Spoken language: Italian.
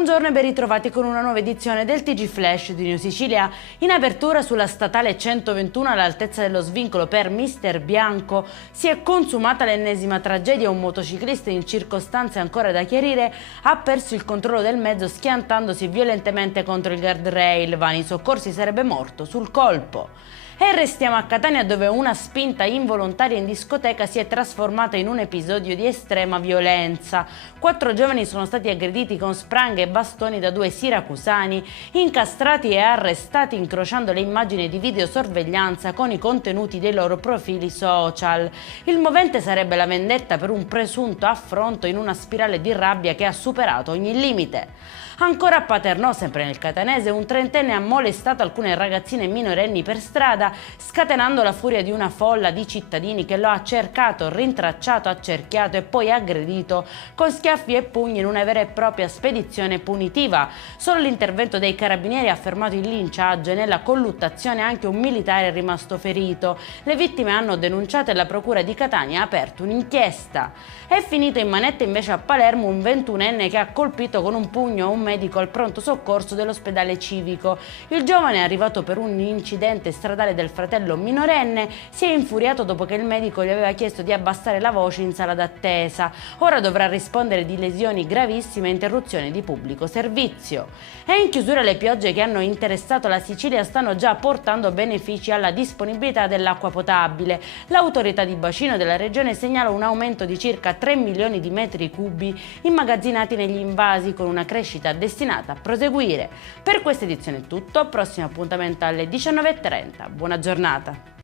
Buongiorno e ben ritrovati con una nuova edizione del TG Flash di New Sicilia. In apertura sulla statale 121 all'altezza dello svincolo per Mister Bianco si è consumata l'ennesima tragedia. Un motociclista in circostanze ancora da chiarire ha perso il controllo del mezzo schiantandosi violentemente contro il guardrail. Vani soccorsi, sarebbe morto sul colpo. E restiamo a Catania, dove una spinta involontaria in discoteca si è trasformata in un episodio di estrema violenza. 4 giovani sono stati aggrediti con spranghe e bastoni da 2 siracusani, incastrati e arrestati incrociando le immagini di videosorveglianza con i contenuti dei loro profili social. Il movente sarebbe la vendetta per un presunto affronto in una spirale di rabbia che ha superato ogni limite. Ancora a Paternò, sempre nel catanese, un trentenne ha molestato alcune ragazzine minorenni per strada, scatenando la furia di una folla di cittadini che lo ha cercato, rintracciato, accerchiato e poi aggredito con schiaffi e pugni in una vera e propria spedizione punitiva. Solo l'intervento dei carabinieri ha fermato il linciaggio e nella colluttazione anche un militare è rimasto ferito. Le vittime hanno denunciato e la procura di Catania ha aperto un'inchiesta. È finito in manetta invece a Palermo un 21enne che ha colpito con un pugno un medico al pronto soccorso dell'ospedale civico. Il giovane, è arrivato per un incidente stradale del fratello minorenne, si è infuriato dopo che il medico gli aveva chiesto di abbassare la voce in sala d'attesa. Ora dovrà rispondere di lesioni gravissime e interruzione di pubblico servizio. E in chiusura, le piogge che hanno interessato la Sicilia stanno già portando benefici alla disponibilità dell'acqua potabile. L'autorità di bacino della regione segnala un aumento di circa 3 milioni di metri cubi immagazzinati negli invasi, con una crescita destinata a proseguire. Per questa edizione è tutto, prossimo appuntamento alle 19:30. Buona giornata.